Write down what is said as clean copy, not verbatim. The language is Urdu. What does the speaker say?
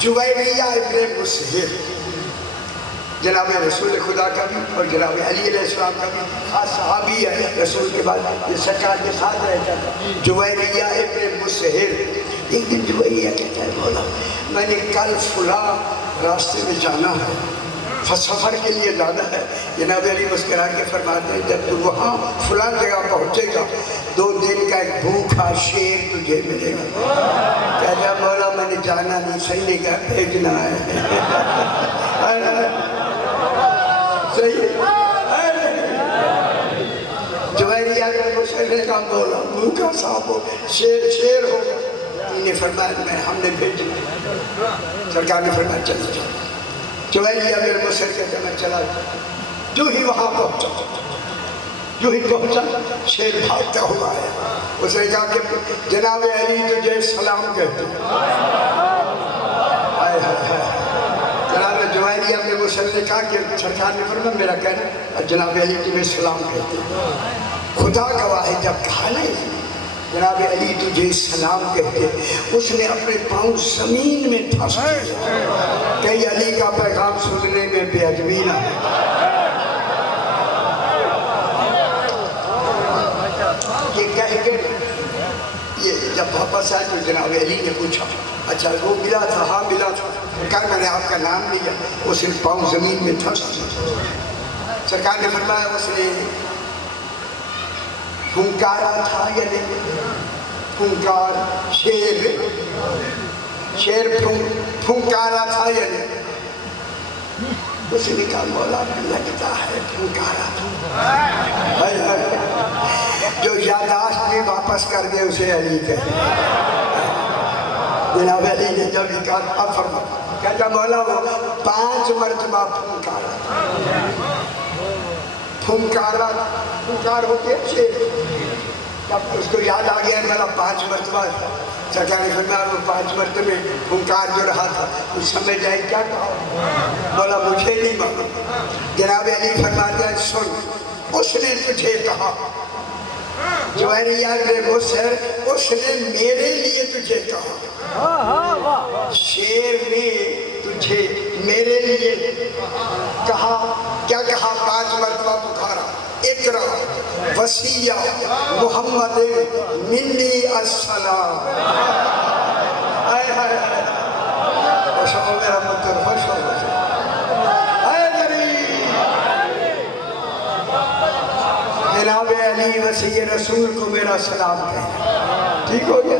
جویریہ ابن مسہر جناب رسول خدا کا بھی اور جناب علی علیہ السلام کا بھی خاص صحابی ہے، رسول کے بعد یہ سرکار کے ساتھ رہتا تھا۔ جویریہ ابن مسہر ایک دن جویریہ کہتا ہے مولا میں نے کل فلاں راستے میں جانا ہے، سفر کے لیے جانا ہے۔ جناب علی مسکرا کے فرماتے ہیں جب تو وہاں فلاں جگہ پہنچے گا 2 دن کا ایک بھوکھا شیر تجھے ملے گا۔ کہتا ہے مولا میں نے جانا نہیں، سینے کا بھیجنا ہے۔ جویریہ ابن مسہر نے کہا مولا بھوکا صاحب ہو، شیر ہو۔ انہوں نے فرمایا ہم نے بھیجنا، سرکار نے فرمایا چلو جاؤ۔ جویریہ ابن مسہر کہتے میں چلا جو ہی وہاں پہنچا، جو ہی پہنچا شیر بھاگتا ہوا آیا۔ اس نے کہا کہ جناب علی تجھے سلام کہتے ہیں۔ جناب جویریہ ابن مسہر نے کہا کہ سرکار نے فرمایا میرا کہنا جناب علی تجھے سلام کہتے ہیں۔ خدا گواہ ہے جب کہا نا جناب علی تجھے سلام کہتے اس نے اپنے پاؤں زمین میں دھس دیا کہ علی کا پیغام سننے میں بے ادبی نہ ہے۔ یہ کہہ کے یہ جب واپس آئے تو جناب علی نے پوچھا اچھا وہ ملا تھا؟ ہاں ملا تھا۔ سرکار میں نے آپ کا نام لیا، اس نے پاؤں زمین میں دھس دیا۔ سرکار نے فرمایا اس نے پھنکارا تھا یا نہیں؟ پھنکار شیر پھنکارا تھا یا نہیں؟ اس نے کہا مولا لگتا ہے پھنکارا تھا۔ جو یاداشت میں واپس کر دے اسے علی کہتے ہیں۔ جناب علی نے جب یہ کہا اب فرمایا کہتا مولا وہ 5 مرتبہ پھنکارا تھا۔ پھنکار ہوتے شیر، جب اس کو یاد آ گیا میرا 5 مرتبہ سرکار نے فرمایا وہ 5 مرتبہ پھنکار جو رہا تھا اس سمجھ جائے کیا کہا؟ بولا مجھے نہیں معلوم۔ جناب علی فرماتے ہیں سن اس نے تجھے کہا، جویریہ ابن مسہر اس نے میرے لیے تجھے کہا، شیر نے تجھے میرے لیے کہا۔ کیا کہا؟ 5 مرتبہ پکارا اقرا وصیہ محمد منی السلام۔ آئے ہائے خوش ہو میرا مکر، خوش ہو اے نبی جناب علی وصی رسول کو میرا سلام کہے۔ ٹھیک ہو گیا؟